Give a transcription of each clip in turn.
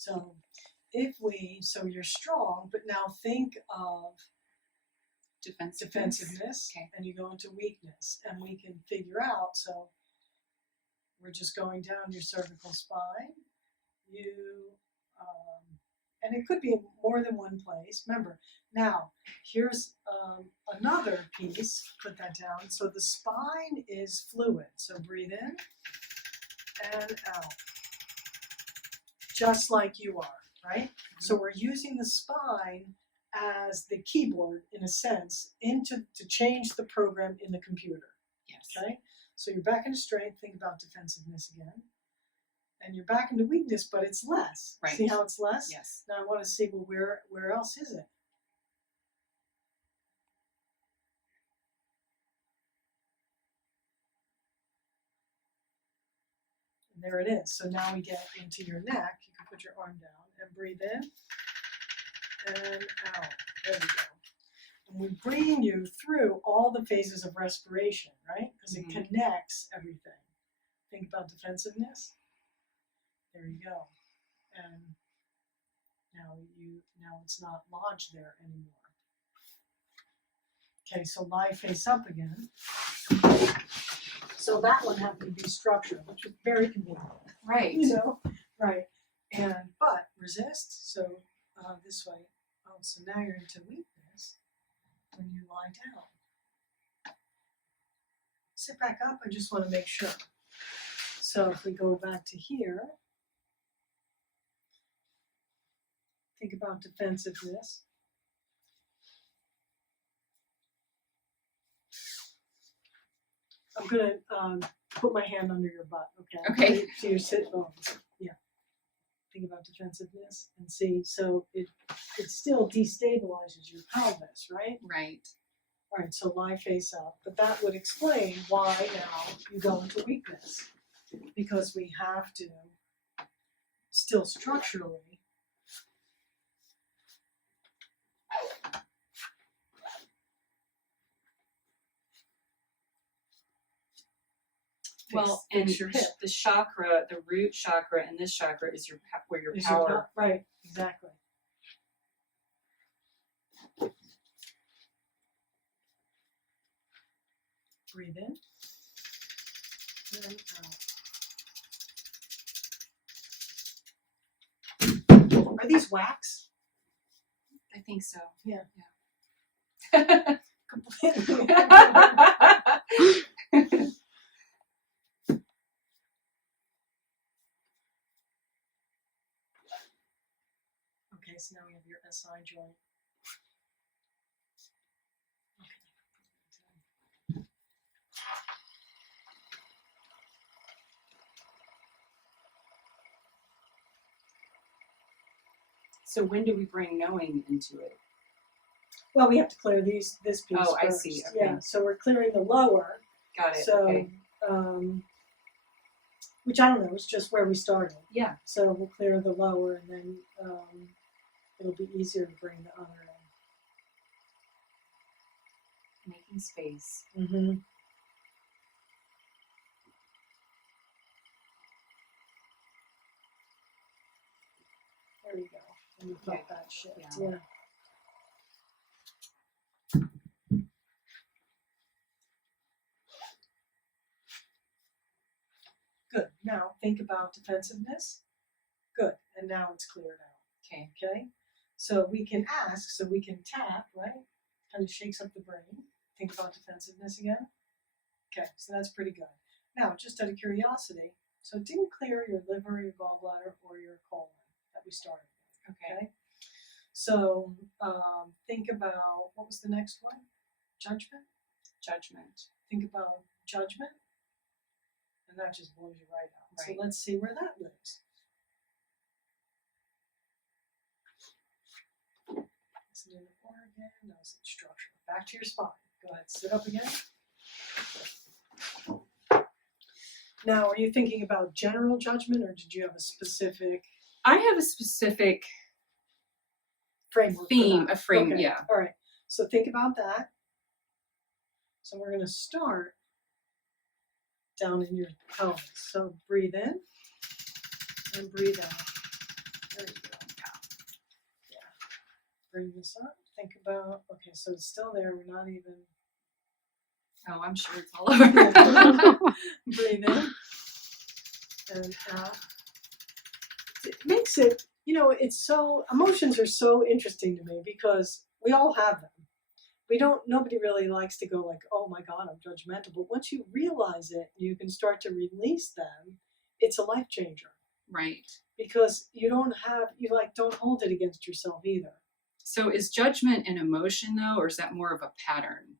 So so you're strong, but now think of defensiveness, Okay. and you go into weakness, and we can figure out, so we're just going down your cervical spine, and it could be in more than one place. Remember, now, here's another piece, put that down, so the spine is fluid, so breathe in and out, just like you are, right? So we're using the spine as the keyboard, in a sense, to change the program in the computer. Yes. Okay? So you're back into strength, think about defensiveness again. And you're back into weakness, but it's less. Right. See how it's less? Yes. Now I want to see, well, where else is it? And there it is. So now we get into your neck. You can put your arm down and breathe in and out. There we go. And we bring you through all the phases of respiration, right? Because it connects everything. Think about defensiveness. There you go. And now it's not lodged there anymore. Okay, so lie face up again. So that one happened to be structured, which was very convenient. Right. You know? Right. But resist, so this way. Oh, so now you're into weakness when you lie down. Sit back up, I just want to make sure. So if we go back to here, think about defensiveness. I'm going to put my hand under your butt, okay? Okay. So your sit bones. Yeah. Think about defensiveness and see. So it still destabilizes your pelvis, right? Right. All right, so lie face up. But that would explain why now you go into weakness. Because we have to still structurally Well, fix and your hip. the chakra, the root chakra, and this chakra is where your Is power. right, exactly. Breathe in and out. Are these wax? I think so. Yeah. Yeah. Completely. Okay, so now we have your SI joint. Okay. So when do we bring knowing into it? Well, we have to clear this piece Oh, I first. see. Okay. Yeah, so we're clearing the lower. Got it. So, Okay. Which I don't know, it's just where we started. Yeah. So we'll clear the lower, and then it'll be easier to bring the other Making space. in. Mm-hmm. There you go. And you felt that shift. Yeah. Good. Now think about defensiveness. Good. And now it's cleared out. Okay. Okay. So we can ask, so we can tap, right? Kind of shakes up the brain. Think about defensiveness again. Okay, so that's pretty good. Now, just out of curiosity, so it didn't clear your liver, your gallbladder, or your colon that we started with. Okay. So think about, what was the next one? Judgment? Judgment. Think about judgment. And that just blows you right out. Right. So let's see where that lives. Listen in the corner again. No, it's in structure. Back to your spine. Go ahead, sit up again. Now, are you thinking about general judgment, or did you have a specific I have a specific framework? theme, for that? a frame, Okay. yeah. All right. So think about that. So we're going to start down in your pelvis. So breathe in and breathe out. There you go. bring this up. Think about, okay, so it's still there. We're not even. Oh, I'm sure it's all over. Breathe in and out. It makes it, it's so, emotions are so interesting to me because we all have them. Nobody really likes to go like, oh my God, I'm judgmental. But once you realize it, you can start to release them. It's a life changer. Right. Because you don't hold it against yourself either. So is judgment an emotion though, or is that more of a pattern?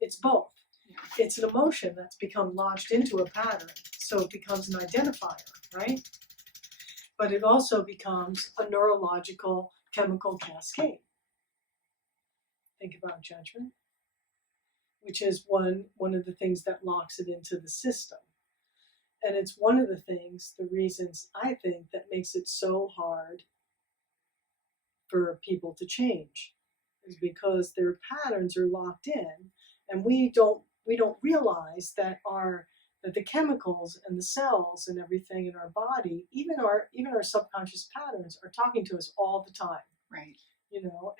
It's both. Yeah. It's an emotion that's become lodged into a pattern. So it becomes an identifier, right? But it also becomes a neurological chemical cascade. Think about judgment, which is one of the things that locks it into the system. And it's one of the reasons I think that makes it so hard for people to change, is because their patterns are locked in, and we don't realize that the chemicals and the cells and everything in our body, even our subconscious patterns, are talking to us all the time. Right.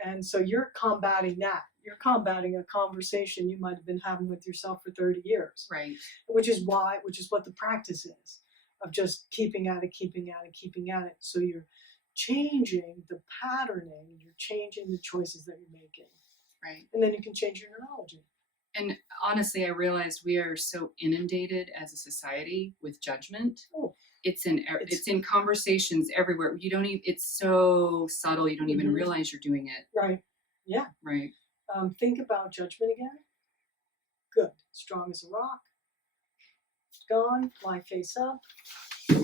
And so you're combating that. You're combating a conversation you might have been having with yourself for 30 years. Right. Which is what the practice is, of just keeping at it. So you're changing the patterning, you're changing the choices that you're making. Right. And then you can change your neurology. And honestly, I realized we are so inundated as a society with judgment. Oh. It's in conversations everywhere. You don't even, it's so subtle, you don't even realize you're doing it. Right. Yeah. Right. Think about judgment again. Good. Strong as a rock. Gone. Lie face up. Now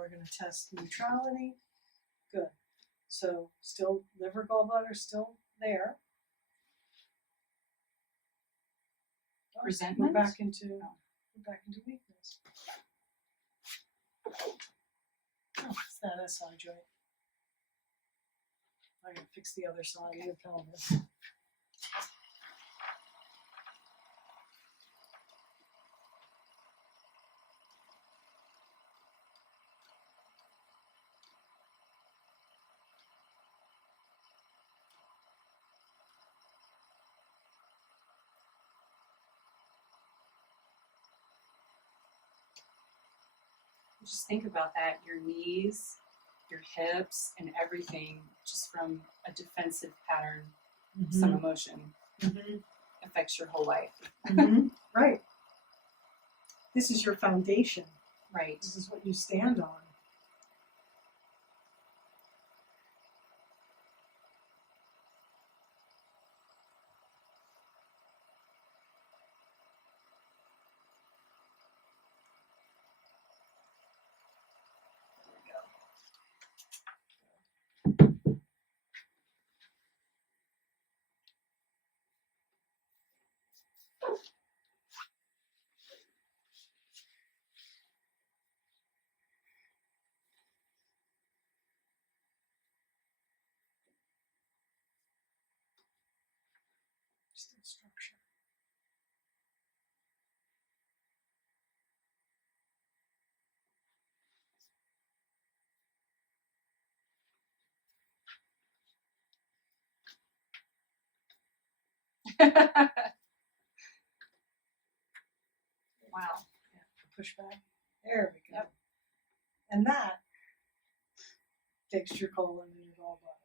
we're going to test neutrality. Good. So still liver, gallbladder, still there. Resentment? We're back into weakness. Oh, it's that SI joint. I gotta fix the other side of your pelvis. Just think about that. Your knees, your hips, and everything, just from a defensive pattern, some emotion, affects your whole life. Right. This is your foundation. Right. This is what you stand on. Just a structure. Wow. Yeah, push back. There we go. Yep. And that fixed your colon and your gallbladder.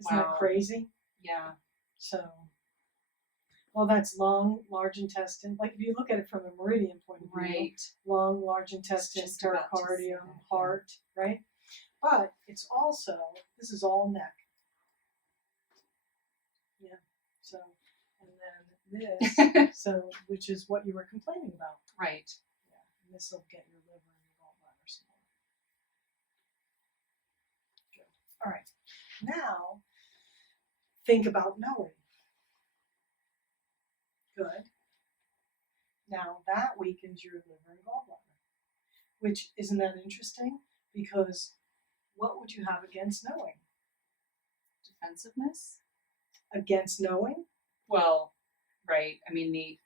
Isn't that crazy? Yeah. So, well, that's lung, large intestine. Like if you look at it from a meridian point of view, Right. lung, large intestine, pericardium, heart, right? But it's also, this is all neck. Yeah. So, and then this, which is what you were complaining about. Right. Yeah. And this will get your liver and your gallbladder some more. Good. All right. Now, think about knowing. Good. Now that weakens your liver and gallbladder, which isn't that interesting? Because what would you have against knowing? Defensiveness? Against knowing? Well, right. I mean,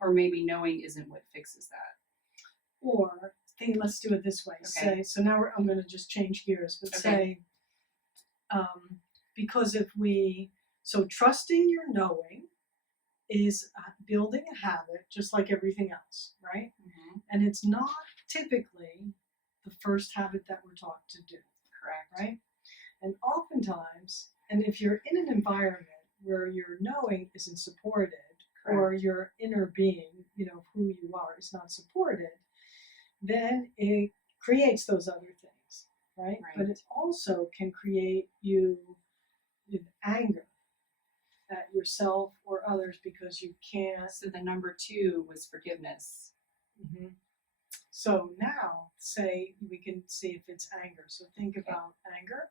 or maybe knowing isn't what fixes that. Or let's do it this way. Okay. Say, so now I'm going to just change gears, but Okay. say, because so trusting your knowing is building a habit just like everything else, right? Mm-hmm. And it's not typically the first habit that we're taught to do, Correct. right? And oftentimes, and if you're in an environment where your knowing isn't supported, or your inner being, who you are, is not supported, then it creates those other things, right? But it also can create you with anger at yourself or others because you can't. So the number 2 was forgiveness. Mm-hmm. So now, say we can see if it's anger. So think about anger.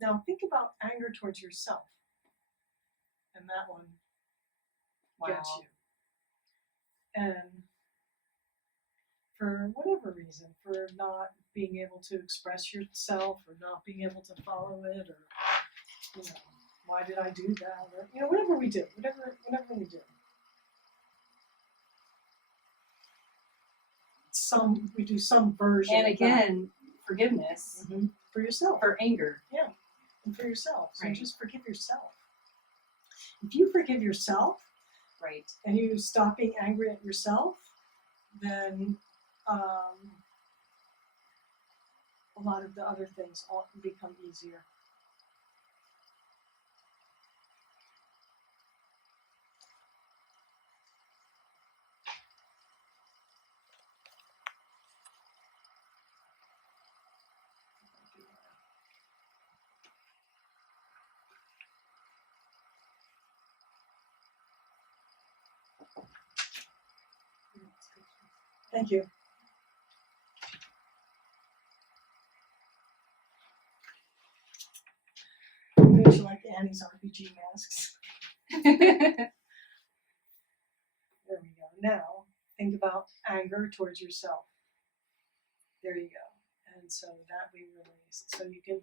Now think about anger towards yourself. And that one gets you. And for whatever reason, for not being able to express yourself, or not being able to follow it, or why did I do that, or whatever we do, whatever we do. We do some version. And again, of that. Forgiveness for yourself, for anger. Yeah, and for yourself. So Right. just forgive yourself. If you forgive yourself, right, and you stop being angry at yourself, then a lot of the other things all become easier. Thank you. Maybe like Annie's RPG masks. There we go. Now, think about anger towards yourself. There you go. And so that we release. So you can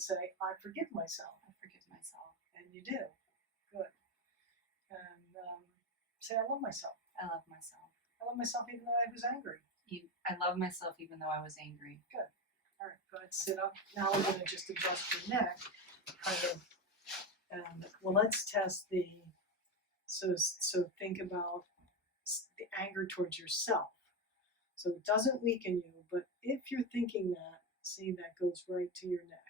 say, I forgive myself. I forgive myself. And you do. Good. And say, I love myself. I love myself. I love myself even though I was angry. I love myself even though I was angry. Good. All right, go ahead, sit up. Now I'm going to just adjust your neck, kind of. And let's test so think about the anger towards yourself. So it doesn't weaken you, but if you're thinking that, see, that goes right to your neck.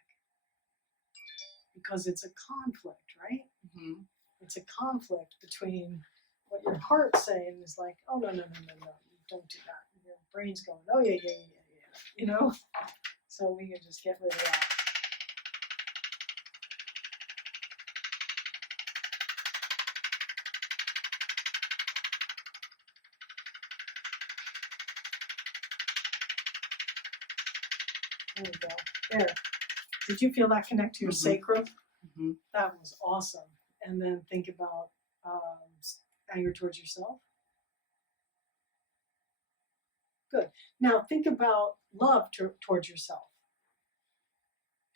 Because it's a conflict, right? Mm-hmm. It's a conflict between what your heart's saying is like, oh, no, don't do that. Your brain's going, oh, yeah. So we can just get rid of that. There we go. There. Did you feel that connect to your sacrum? Mm-hmm. That was awesome. And then think about anger towards yourself. Good. Now think about love towards yourself.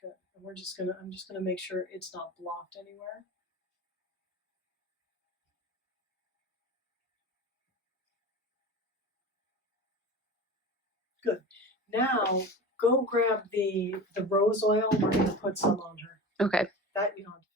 Good. And I'm just gonna make sure it's not blocked anywhere. Good. Now go grab the rose oil. We're gonna put some on her. Okay. That you don't have to